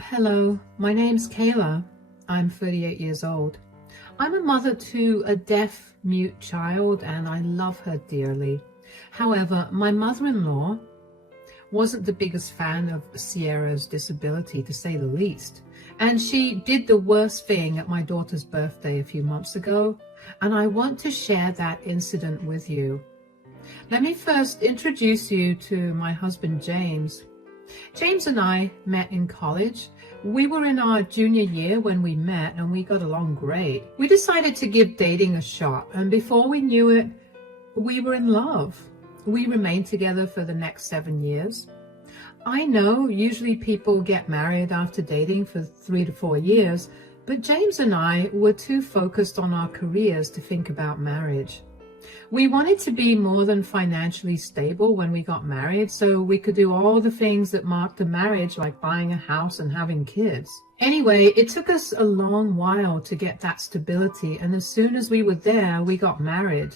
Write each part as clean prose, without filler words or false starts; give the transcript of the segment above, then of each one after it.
Hello, my name's Kayla. I'm 38 years old. I'm a mother to a deaf mute child and I love her dearly. However, my mother-in-law wasn't the biggest fan of Sierra's disability, to say the least. And she did the worst thing at my daughter's birthday a few months ago, and I want to share that incident with you. Let me first introduce you to my husband, James. James and I met in college. We were in our junior year when we met and we got along great. We decided to give dating a shot, and before we knew it, we were in love. We remained together for the next 7 years. I know usually people get married after dating for 3 to 4 years, but James and I were too focused on our careers to think about marriage. We wanted to be more than financially stable when we got married, so we could do all the things that marked a marriage, like buying a house and having kids. Anyway, it took us a long while to get that stability, and as soon as we were there, we got married.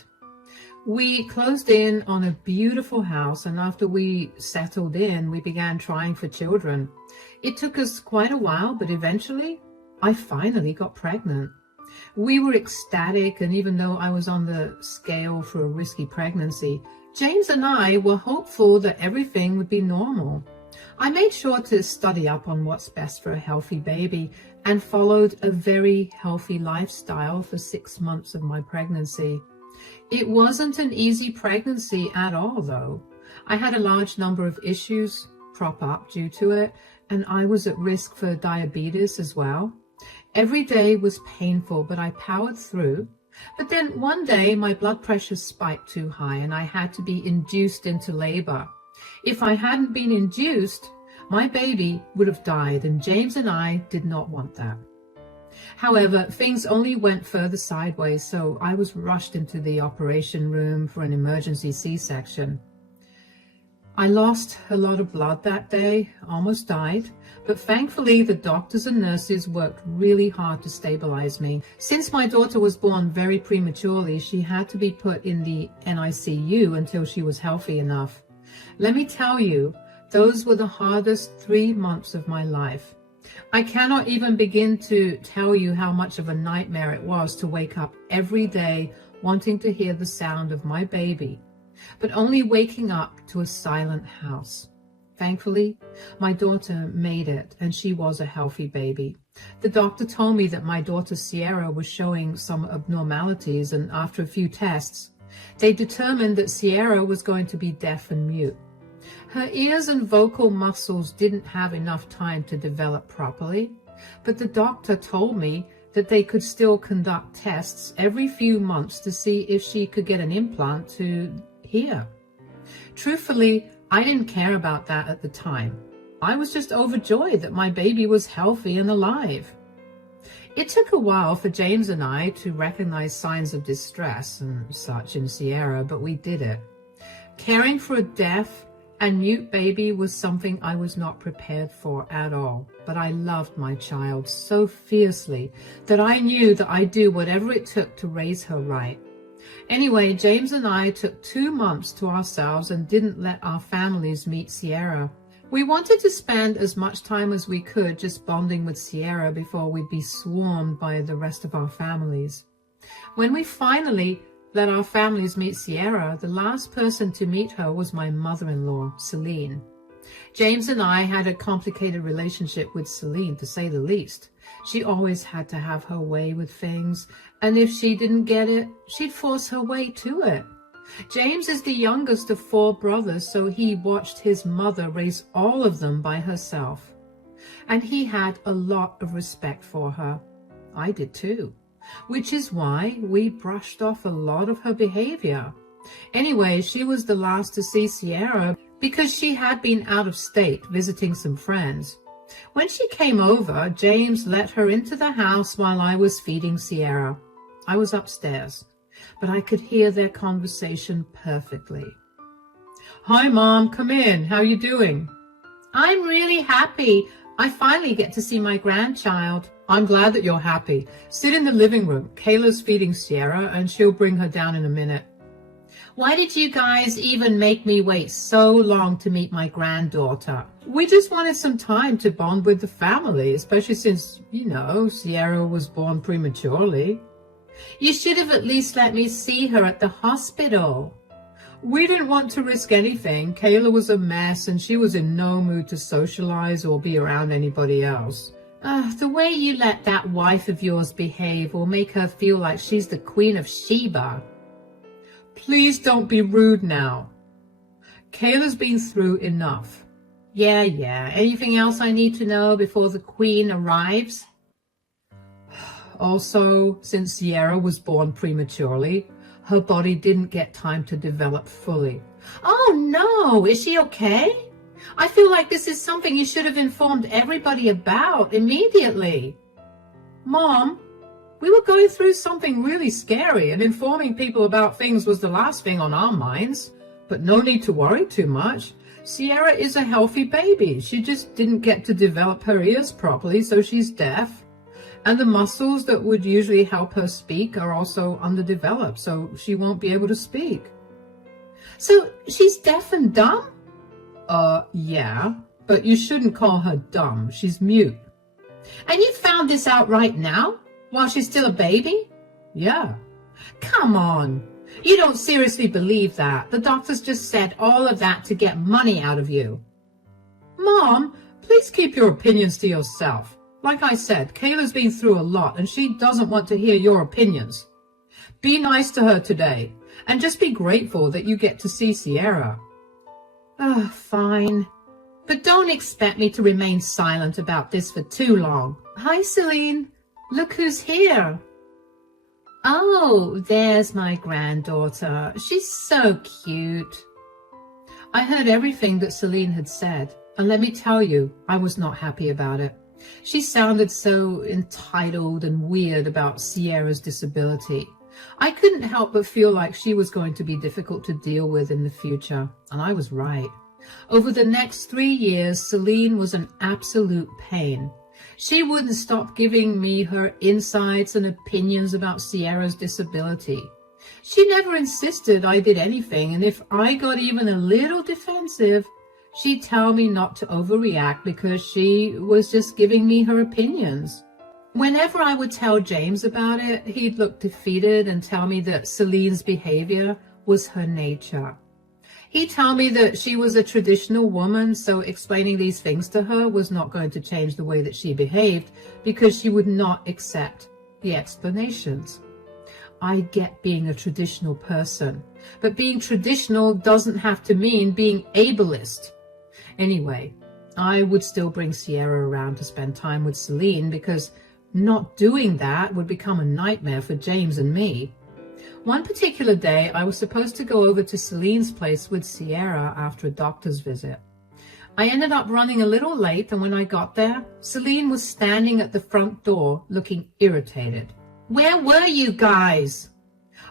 We closed in on a beautiful house, and after we settled in, we began trying for children. It took us quite a while, but eventually, I finally got pregnant. We were ecstatic, and even though I was on the scale for a risky pregnancy, James and I were hopeful that everything would be normal. I made sure to study up on what's best for a healthy baby and followed a very healthy lifestyle for 6 months of my pregnancy. It wasn't an easy pregnancy at all, though. I had a large number of issues crop up due to it, and I was at risk for diabetes as well. Every day was painful, but I powered through. But then one day my blood pressure spiked too high and I had to be induced into labor. If I hadn't been induced, my baby would have died, and James and I did not want that. However, things only went further sideways, so I was rushed into the operation room for an emergency C-section. I lost a lot of blood that day, almost died, but thankfully the doctors and nurses worked really hard to stabilize me. Since my daughter was born very prematurely, she had to be put in the NICU until she was healthy enough. Let me tell you, those were the hardest 3 months of my life. I cannot even begin to tell you how much of a nightmare it was to wake up every day wanting to hear the sound of my baby, but only waking up to a silent house. Thankfully, my daughter made it, and she was a healthy baby. The doctor told me that my daughter Sierra was showing some abnormalities, and after a few tests, they determined that Sierra was going to be deaf and mute. Her ears and vocal muscles didn't have enough time to develop properly, but the doctor told me that they could still conduct tests every few months to see if she could get an implant to hear. Truthfully, I didn't care about that at the time. I was just overjoyed that my baby was healthy and alive. It took a while for James and I to recognize signs of distress and such in Sierra, but we did it. Caring for a deaf and mute baby was something I was not prepared for at all, but I loved my child so fiercely that I knew that I'd do whatever it took to raise her right. Anyway, James and I took 2 months to ourselves and didn't let our families meet Sierra. We wanted to spend as much time as we could just bonding with Sierra before we'd be swarmed by the rest of our families. When we finally let our families meet Sierra, the last person to meet her was my mother-in-law, Celine. James and I had a complicated relationship with Celine, to say the least. She always had to have her way with things, and if she didn't get it, she'd force her way to it. James is the youngest of 4 brothers, so he watched his mother raise all of them by herself. And he had a lot of respect for her. I did too, which is why we brushed off a lot of her behavior. Anyway, she was the last to see Sierra because she had been out of state visiting some friends. When she came over, James let her into the house while I was feeding Sierra. I was upstairs, but I could hear their conversation perfectly. "Hi, Mom, come in. How you doing?" "I'm really happy. I finally get to see my grandchild." "I'm glad that you're happy. Sit in the living room. Kayla's feeding Sierra, and she'll bring her down in a minute." Why did you guys even make me wait so long to meet my granddaughter? We just wanted some time to bond with the family, especially since, Sierra was born prematurely. You should have at least let me see her at the hospital. We didn't want to risk anything. Kayla was a mess and she was in no mood to socialize or be around anybody else. The way you let that wife of yours behave will make her feel like she's the Queen of Sheba. Please don't be rude now. Kayla's been through enough. Yeah. Anything else I need to know before the Queen arrives? Also, since Sierra was born prematurely, her body didn't get time to develop fully. Oh no, is she okay? I feel like this is something you should have informed everybody about immediately. Mom, we were going through something really scary, and informing people about things was the last thing on our minds. But no need to worry too much. Sierra is a healthy baby. She just didn't get to develop her ears properly, so she's deaf. And the muscles that would usually help her speak are also underdeveloped, so she won't be able to speak. So she's deaf and dumb? Yeah, but you shouldn't call her dumb. She's mute. And you found this out right now? While she's still a baby? Yeah. Come on. You don't seriously believe that. The doctors just said all of that to get money out of you. Mom, please keep your opinions to yourself. Like I said, Kayla's been through a lot and she doesn't want to hear your opinions. Be nice to her today and just be grateful that you get to see Sierra. Fine. But don't expect me to remain silent about this for too long. Hi, Celine. Look who's here. Oh, there's my granddaughter. She's so cute. I heard everything that Celine had said, and let me tell you, I was not happy about it. She sounded so entitled and weird about Sierra's disability. I couldn't help but feel like she was going to be difficult to deal with in the future, and I was right. Over the next 3 years, Celine was an absolute pain. She wouldn't stop giving me her insights and opinions about Sierra's disability. She never insisted I did anything, and if I got even a little defensive, she'd tell me not to overreact because she was just giving me her opinions. Whenever I would tell James about it, he'd look defeated and tell me that Celine's behavior was her nature. He'd tell me that she was a traditional woman, so explaining these things to her was not going to change the way that she behaved because she would not accept the explanations. I get being a traditional person, but being traditional doesn't have to mean being ableist. Anyway, I would still bring Sierra around to spend time with Celine because not doing that would become a nightmare for James and me. One particular day, I was supposed to go over to Celine's place with Sierra after a doctor's visit. I ended up running a little late, and when I got there, Celine was standing at the front door looking irritated. Where were you guys?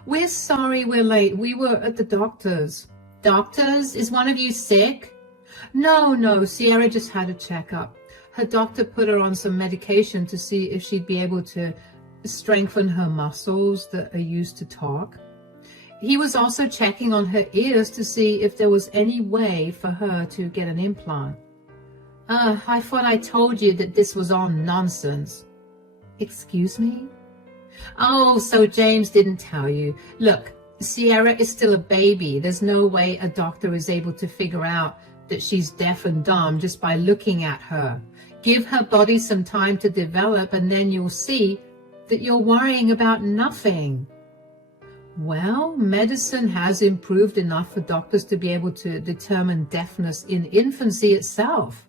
We're sorry we're late. We were at the doctor's. Doctor's? Is one of you sick? No, Sierra just had a checkup. Her doctor put her on some medication to see if she'd be able to strengthen her muscles that are used to talk. He was also checking on her ears to see if there was any way for her to get an implant. I thought I told you that this was all nonsense. Excuse me? Oh, so James didn't tell you. Look, Sierra is still a baby. There's no way a doctor is able to figure out that she's deaf and dumb just by looking at her. Give her body some time to develop, and then you'll see that you're worrying about nothing. Well, medicine has improved enough for doctors to be able to determine deafness in infancy itself.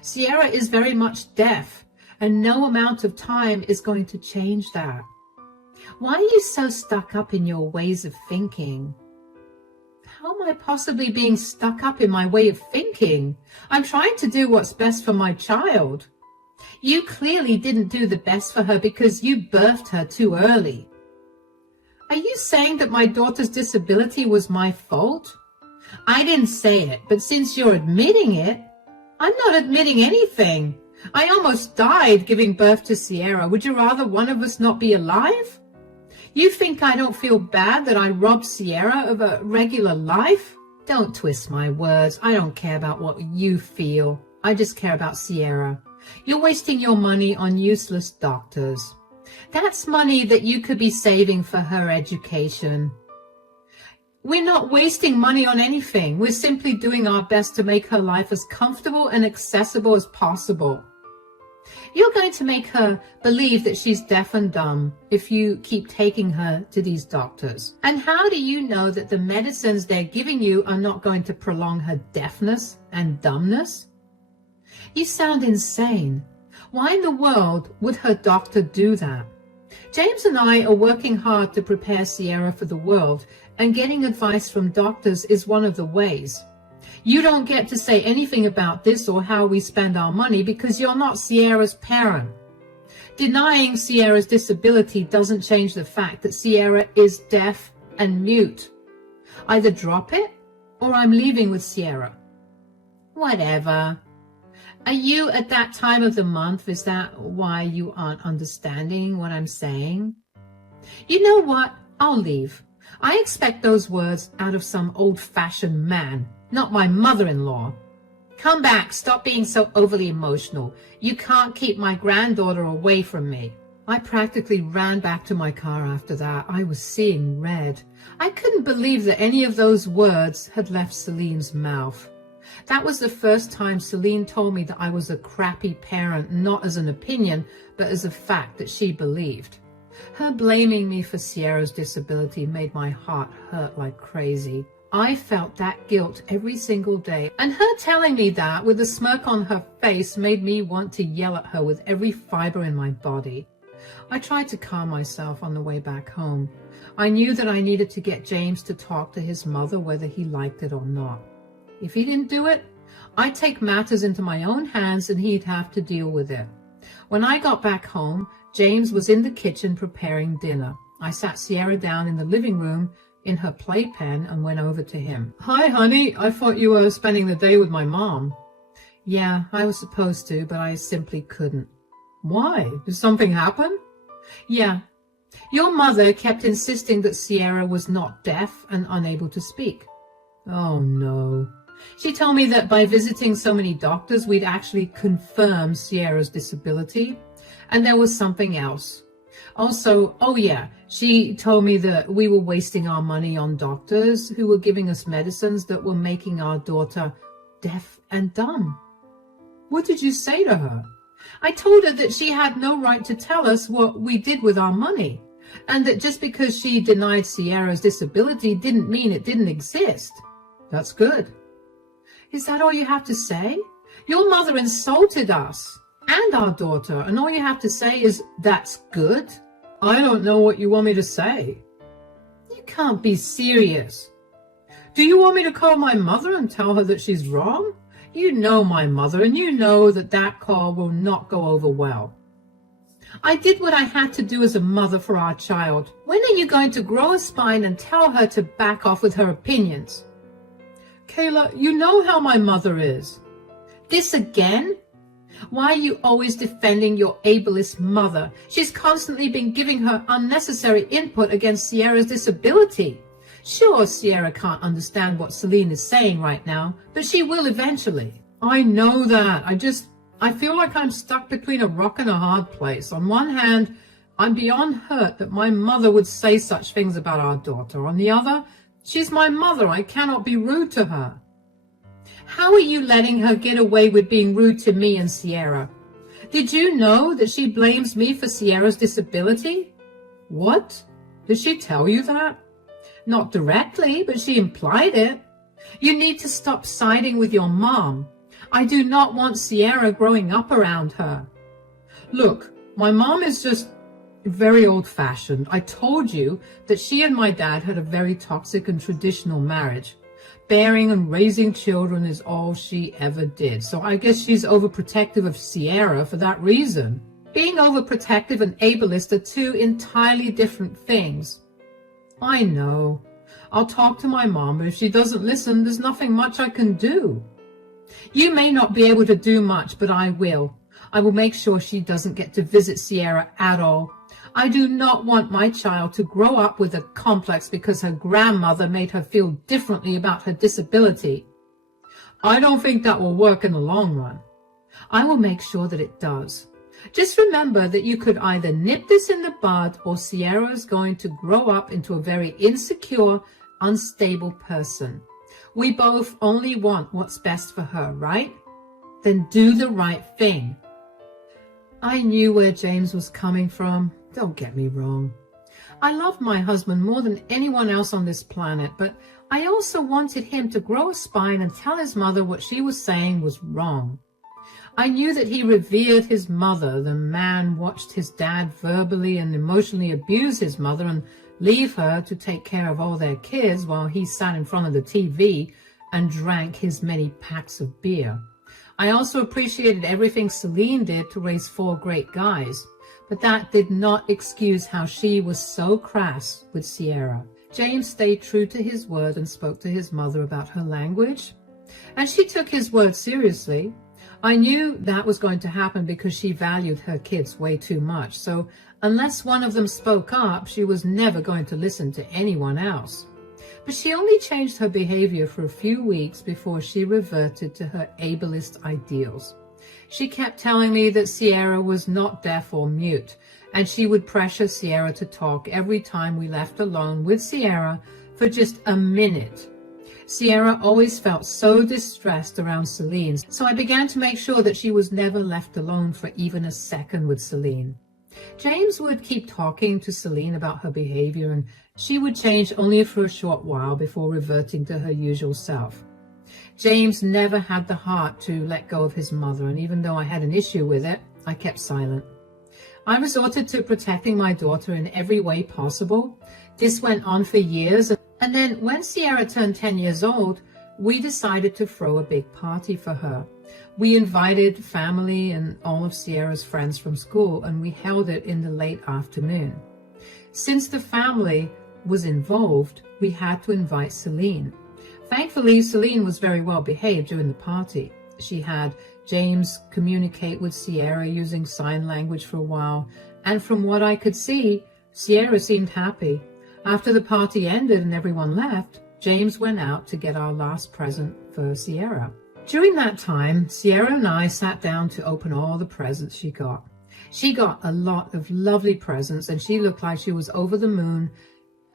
Sierra is very much deaf, and no amount of time is going to change that. Why are you so stuck up in your ways of thinking? How am I possibly being stuck up in my way of thinking? I'm trying to do what's best for my child. You clearly didn't do the best for her because you birthed her too early. Are you saying that my daughter's disability was my fault? I didn't say it, but since you're admitting it, I'm not admitting anything. I almost died giving birth to Sierra. Would you rather one of us not be alive? You think I don't feel bad that I robbed Sierra of a regular life? Don't twist my words. I don't care about what you feel. I just care about Sierra. You're wasting your money on useless doctors. That's money that you could be saving for her education. We're not wasting money on anything. We're simply doing our best to make her life as comfortable and accessible as possible. You're going to make her believe that she's deaf and dumb if you keep taking her to these doctors. And how do you know that the medicines they're giving you are not going to prolong her deafness and dumbness? You sound insane. Why in the world would her doctor do that? James and I are working hard to prepare Sierra for the world, and getting advice from doctors is one of the ways. You don't get to say anything about this or how we spend our money because you're not Sierra's parent. Denying Sierra's disability doesn't change the fact that Sierra is deaf and mute. Either drop it or I'm leaving with Sierra. Whatever. Are you at that time of the month? Is that why you aren't understanding what I'm saying? You know what? I'll leave. I expect those words out of some old-fashioned man, not my mother-in-law. Come back. Stop being so overly emotional. You can't keep my granddaughter away from me. I practically ran back to my car after that. I was seeing red. I couldn't believe that any of those words had left Celine's mouth. That was the first time Celine told me that I was a crappy parent, not as an opinion, but as a fact that she believed. Her blaming me for Sierra's disability made my heart hurt like crazy. I felt that guilt every single day, and her telling me that with a smirk on her face made me want to yell at her with every fiber in my body. I tried to calm myself on the way back home. I knew that I needed to get James to talk to his mother whether he liked it or not. If he didn't do it, I'd take matters into my own hands and he'd have to deal with it. When I got back home, James was in the kitchen preparing dinner. I sat Sierra down in the living room in her playpen and went over to him. Hi, honey. I thought you were spending the day with my mom. Yeah, I was supposed to, but I simply couldn't. Why? Did something happen? Yeah. Your mother kept insisting that Sierra was not deaf and unable to speak. Oh, no. She told me that by visiting so many doctors, we'd actually confirm Sierra's disability. And there was something else. Also, oh yeah, she told me that we were wasting our money on doctors who were giving us medicines that were making our daughter deaf and dumb. What did you say to her? I told her that she had no right to tell us what we did with our money, and that just because she denied Sierra's disability didn't mean it didn't exist. That's good. Is that all you have to say? Your mother insulted us and our daughter, and all you have to say is, that's good? I don't know what you want me to say. You can't be serious. Do you want me to call my mother and tell her that she's wrong? You know my mother, and you know that that call will not go over well. I did what I had to do as a mother for our child. When are you going to grow a spine and tell her to back off with her opinions? Kayla, you know how my mother is. This again? Why are you always defending your ableist mother? She's constantly been giving her unnecessary input against Sierra's disability. Sure, Sierra can't understand what Celine is saying right now, but she will eventually. I know that. I feel like I'm stuck between a rock and a hard place. On one hand, I'm beyond hurt that my mother would say such things about our daughter. On the other, she's my mother. I cannot be rude to her. How are you letting her get away with being rude to me and Sierra? Did you know that she blames me for Sierra's disability? What? Did she tell you that? Not directly, but she implied it. You need to stop siding with your mom. I do not want Sierra growing up around her. Look, my mom is just very old-fashioned. I told you that she and my dad had a very toxic and traditional marriage. Bearing and raising children is all she ever did. So I guess she's overprotective of Sierra for that reason. Being overprotective and ableist are two entirely different things. I know. I'll talk to my mom, but if she doesn't listen, there's nothing much I can do. You may not be able to do much, but I will. I will make sure she doesn't get to visit Sierra at all. I do not want my child to grow up with a complex because her grandmother made her feel differently about her disability. I don't think that will work in the long run. I will make sure that it does. Just remember that you could either nip this in the bud or Sierra is going to grow up into a very insecure, unstable person. We both only want what's best for her, right? Then do the right thing. I knew where James was coming from. Don't get me wrong. I love my husband more than anyone else on this planet, but I also wanted him to grow a spine and tell his mother what she was saying was wrong. I knew that he revered his mother. The man watched his dad verbally and emotionally abuse his mother and leave her to take care of all their kids while he sat in front of the TV and drank his many packs of beer. I also appreciated everything Celine did to raise 4 great guys, but that did not excuse how she was so crass with Sierra. James stayed true to his word and spoke to his mother about her language, and she took his word seriously. I knew that was going to happen because she valued her kids way too much, so unless one of them spoke up, she was never going to listen to anyone else. But she only changed her behavior for a few weeks before she reverted to her ableist ideals. She kept telling me that Sierra was not deaf or mute, and she would pressure Sierra to talk every time we left alone with Sierra for just a minute. Sierra always felt so distressed around Celine, so I began to make sure that she was never left alone for even a second with Celine. James would keep talking to Celine about her behavior, and she would change only for a short while before reverting to her usual self. James never had the heart to let go of his mother, and even though I had an issue with it, I kept silent. I resorted to protecting my daughter in every way possible. This went on for years, and then when Sierra turned 10 years old, we decided to throw a big party for her. We invited family and all of Sierra's friends from school, and we held it in the late afternoon. Since the family was involved, we had to invite Celine. Thankfully, Celine was very well behaved during the party. She had James communicate with Sierra using sign language for a while, and from what I could see, Sierra seemed happy. After the party ended and everyone left, James went out to get our last present for Sierra. During that time, Sierra and I sat down to open all the presents she got. She got a lot of lovely presents, and she looked like she was over the moon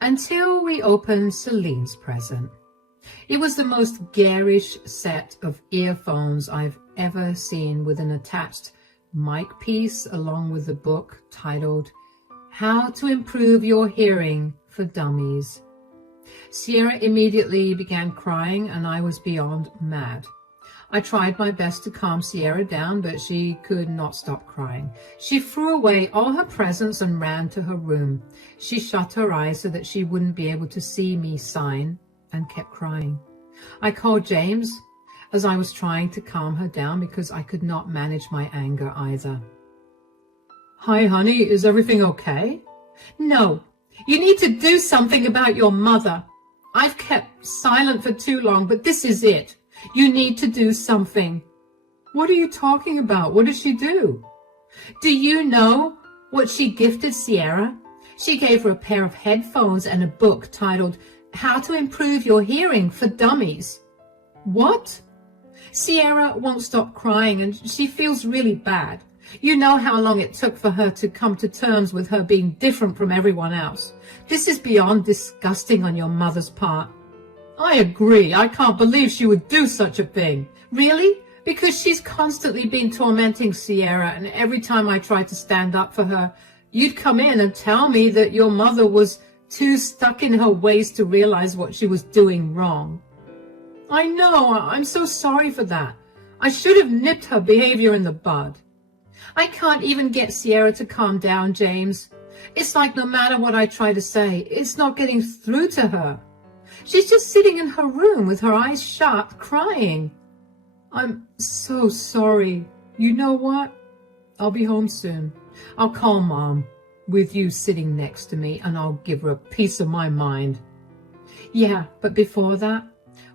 until we opened Celine's present. It was the most garish set of earphones I've ever seen, with an attached mic piece along with a book titled How to Improve Your Hearing for Dummies. Sierra immediately began crying, and I was beyond mad. I tried my best to calm Sierra down, but she could not stop crying. She threw away all her presents and ran to her room. She shut her eyes so that she wouldn't be able to see me sign, and kept crying. I called James as I was trying to calm her down because I could not manage my anger either. Hi, honey, is everything okay? No, you need to do something about your mother. I've kept silent for too long, but this is it. You need to do something. What are you talking about? What did she do? Do you know what she gifted Sierra? She gave her a pair of headphones and a book titled How to Improve Your Hearing for Dummies. What? Sierra won't stop crying, and she feels really bad. You know how long it took for her to come to terms with her being different from everyone else. This is beyond disgusting on your mother's part. I agree. I can't believe she would do such a thing. Really? Because she's constantly been tormenting Sierra, and every time I tried to stand up for her, you'd come in and tell me that your mother was too stuck in her ways to realize what she was doing wrong. I know. I'm so sorry for that. I should have nipped her behavior in the bud. I can't even get Sierra to calm down, James. It's like no matter what I try to say, it's not getting through to her. She's just sitting in her room with her eyes shut, crying. I'm so sorry. You know what? I'll be home soon. I'll call Mom with you sitting next to me, and I'll give her a piece of my mind. Yeah, but before that,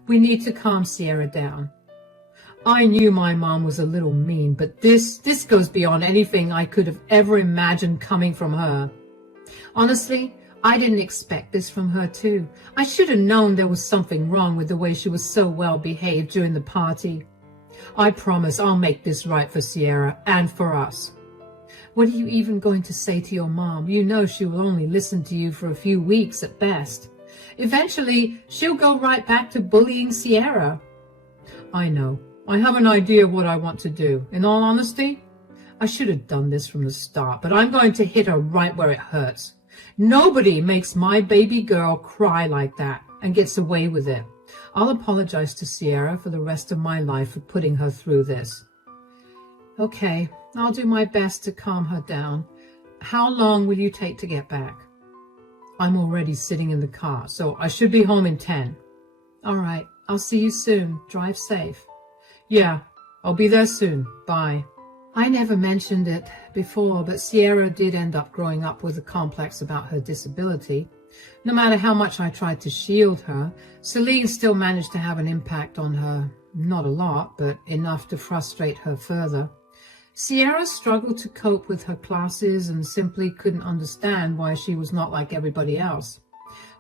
we need to calm Sierra down. I knew my mom was a little mean, but this goes beyond anything I could have ever imagined coming from her. Honestly, I didn't expect this from her too. I should have known there was something wrong with the way she was so well behaved during the party. I promise I'll make this right for Sierra and for us. What are you even going to say to your mom? You know she will only listen to you for a few weeks at best. Eventually, she'll go right back to bullying Sierra. I know. I have an idea of what I want to do. In all honesty, I should have done this from the start, but I'm going to hit her right where it hurts. Nobody makes my baby girl cry like that and gets away with it. I'll apologize to Sierra for the rest of my life for putting her through this. Okay, I'll do my best to calm her down. How long will you take to get back? I'm already sitting in the car, so I should be home in 10. All right, I'll see you soon. Drive safe. Yeah, I'll be there soon. Bye. I never mentioned it before, but Sierra did end up growing up with a complex about her disability. No matter how much I tried to shield her, Celine still managed to have an impact on her. Not a lot, but enough to frustrate her further. Sierra struggled to cope with her classes and simply couldn't understand why she was not like everybody else.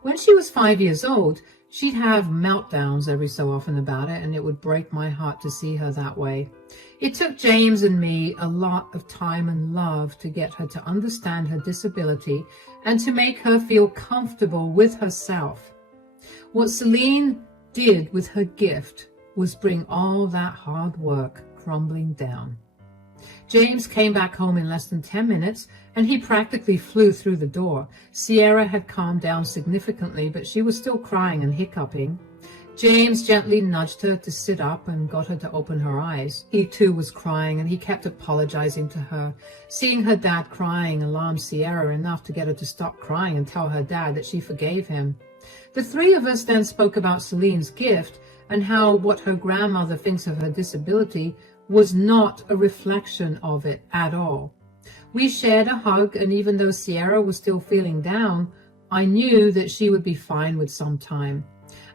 When she was 5 years old, she'd have meltdowns every so often about it, and it would break my heart to see her that way. It took James and me a lot of time and love to get her to understand her disability and to make her feel comfortable with herself. What Celine did with her gift was bring all that hard work crumbling down. James came back home in less than 10 minutes, and he practically flew through the door. Sierra had calmed down significantly, but she was still crying and hiccuping. James gently nudged her to sit up and got her to open her eyes. He too was crying, and he kept apologizing to her. Seeing her dad crying alarmed Sierra enough to get her to stop crying and tell her dad that she forgave him. The three of us then spoke about Celine's gift and how what her grandmother thinks of her disability was not a reflection of it at all. We shared a hug, and even though Sierra was still feeling down, I knew that she would be fine with some time.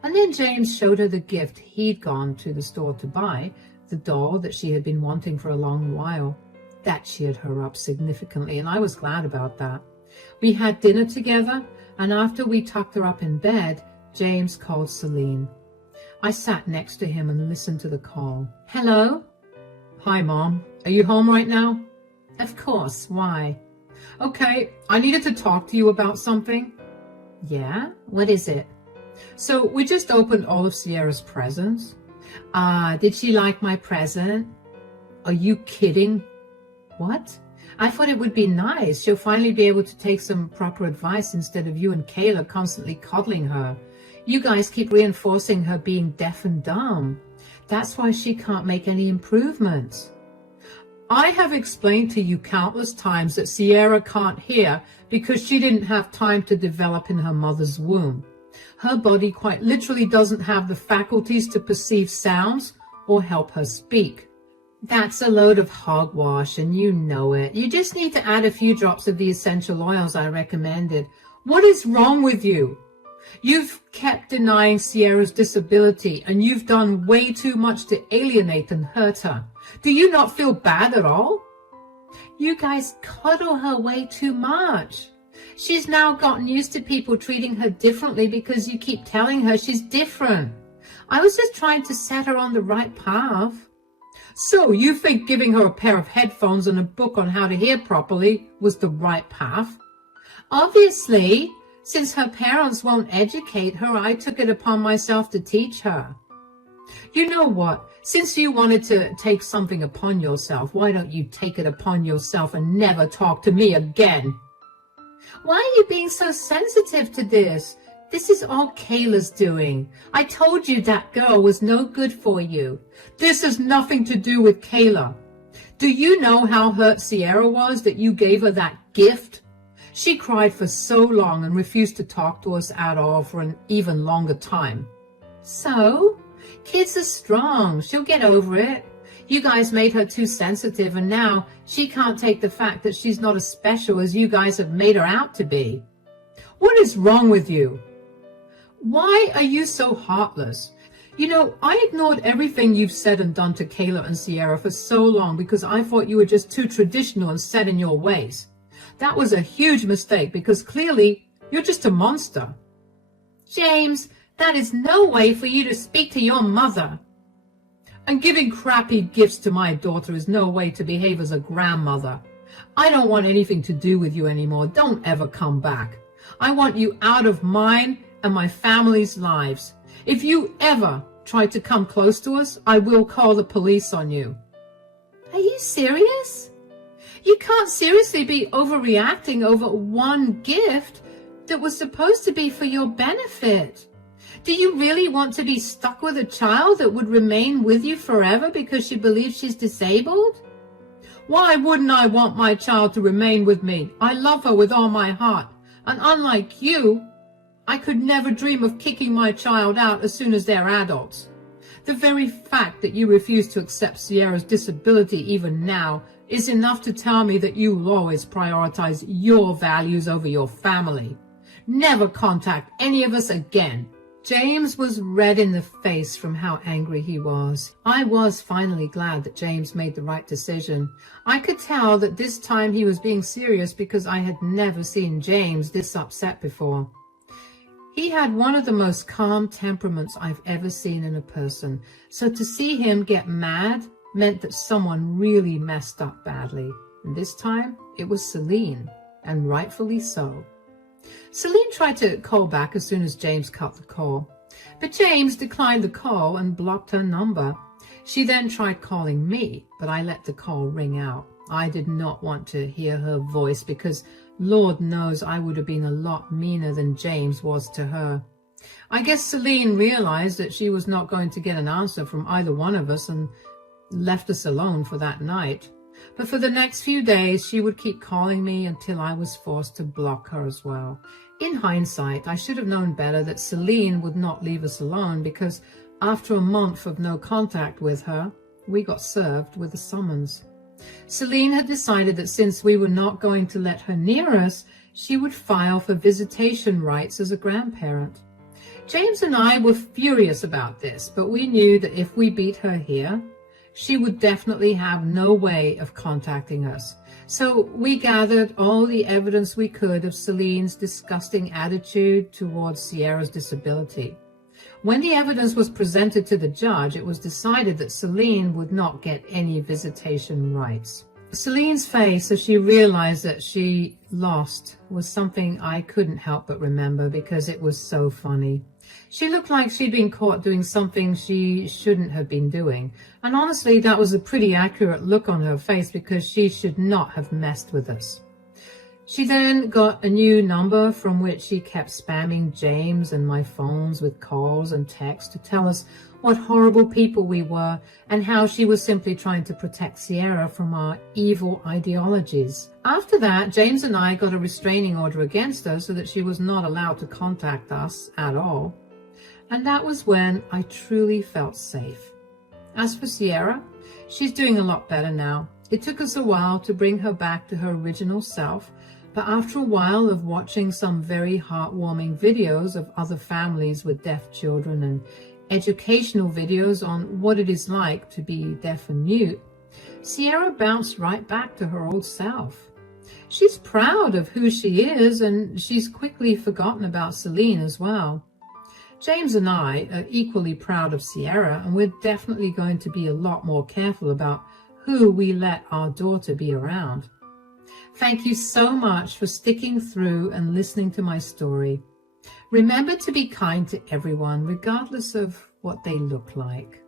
And then James showed her the gift he'd gone to the store to buy, the doll that she had been wanting for a long while. That cheered her up significantly, and I was glad about that. We had dinner together, and after we tucked her up in bed, James called Celine. I sat next to him and listened to the call. Hello? Hi, Mom. Are you home right now? Of course. Why? Okay, I needed to talk to you about something. Yeah? What is it? So we just opened all of Sierra's presents. Did she like my present? Are you kidding? What? I thought it would be nice. She'll finally be able to take some proper advice instead of you and Kayla constantly coddling her. You guys keep reinforcing her being deaf and dumb. That's why she can't make any improvements. I have explained to you countless times that Sierra can't hear because she didn't have time to develop in her mother's womb. Her body quite literally doesn't have the faculties to perceive sounds or help her speak. That's a load of hogwash, and you know it. You just need to add a few drops of the essential oils I recommended. What is wrong with you? You've kept denying Sierra's disability, and you've done way too much to alienate and hurt her. Do you not feel bad at all? You guys coddle her way too much. She's now gotten used to people treating her differently because you keep telling her she's different. I was just trying to set her on the right path. So you think giving her a pair of headphones and a book on how to hear properly was the right path? Obviously. Since her parents won't educate her, I took it upon myself to teach her. You know what? Since you wanted to take something upon yourself, why don't you take it upon yourself and never talk to me again? Why are you being so sensitive to this? This is all Kayla's doing. I told you that girl was no good for you. This has nothing to do with Kayla. Do you know how hurt Sierra was that you gave her that gift? She cried for so long and refused to talk to us at all for an even longer time. So? Kids are strong. She'll get over it. You guys made her too sensitive, and now she can't take the fact that she's not as special as you guys have made her out to be. What is wrong with you? Why are you so heartless? You know, I ignored everything you've said and done to Kayla and Sierra for so long because I thought you were just too traditional and set in your ways. That was a huge mistake because clearly you're just a monster. James, that is no way for you to speak to your mother. And giving crappy gifts to my daughter is no way to behave as a grandmother. I don't want anything to do with you anymore. Don't ever come back. I want you out of mine and my family's lives. If you ever try to come close to us, I will call the police on you. Are you serious? You can't seriously be overreacting over one gift that was supposed to be for your benefit. Do you really want to be stuck with a child that would remain with you forever because she believes she's disabled? Why wouldn't I want my child to remain with me? I love her with all my heart. And unlike you, I could never dream of kicking my child out as soon as they're adults. The very fact that you refuse to accept Sierra's disability even now is enough to tell me that you will always prioritize your values over your family. Never contact any of us again. James was red in the face from how angry he was. I was finally glad that James made the right decision. I could tell that this time he was being serious because I had never seen James this upset before. He had one of the most calm temperaments I've ever seen in a person, so to see him get mad meant that someone really messed up badly. And this time it was Celine, and rightfully so. Celine tried to call back as soon as James cut the call, but James declined the call and blocked her number. She then tried calling me, but I let the call ring out. I did not want to hear her voice because Lord knows I would have been a lot meaner than James was to her. I guess Celine realized that she was not going to get an answer from either one of us and left us alone for that night. But for the next few days, she would keep calling me until I was forced to block her as well. In hindsight, I should have known better that Celine would not leave us alone because after a month of no contact with her, we got served with a summons. Celine had decided that since we were not going to let her near us, she would file for visitation rights as a grandparent. James and I were furious about this, but we knew that if we beat her here, she would definitely have no way of contacting us. So we gathered all the evidence we could of Celine's disgusting attitude towards Sierra's disability. When the evidence was presented to the judge, it was decided that Celine would not get any visitation rights. Celine's face as she realized that she lost was something I couldn't help but remember because it was so funny. She looked like she'd been caught doing something she shouldn't have been doing. And honestly, that was a pretty accurate look on her face because she should not have messed with us. She then got a new number from which she kept spamming James and my phones with calls and texts to tell us what horrible people we were and how she was simply trying to protect Sierra from our evil ideologies. After that, James and I got a restraining order against her so that she was not allowed to contact us at all. And that was when I truly felt safe. As for Sierra, she's doing a lot better now. It took us a while to bring her back to her original self, but after a while of watching some very heartwarming videos of other families with deaf children and educational videos on what it is like to be deaf and mute, Sierra bounced right back to her old self. She's proud of who she is, and she's quickly forgotten about Celine as well. James and I are equally proud of Sierra, and we're definitely going to be a lot more careful about who we let our daughter be around. Thank you so much for sticking through and listening to my story. Remember to be kind to everyone, regardless of what they look like.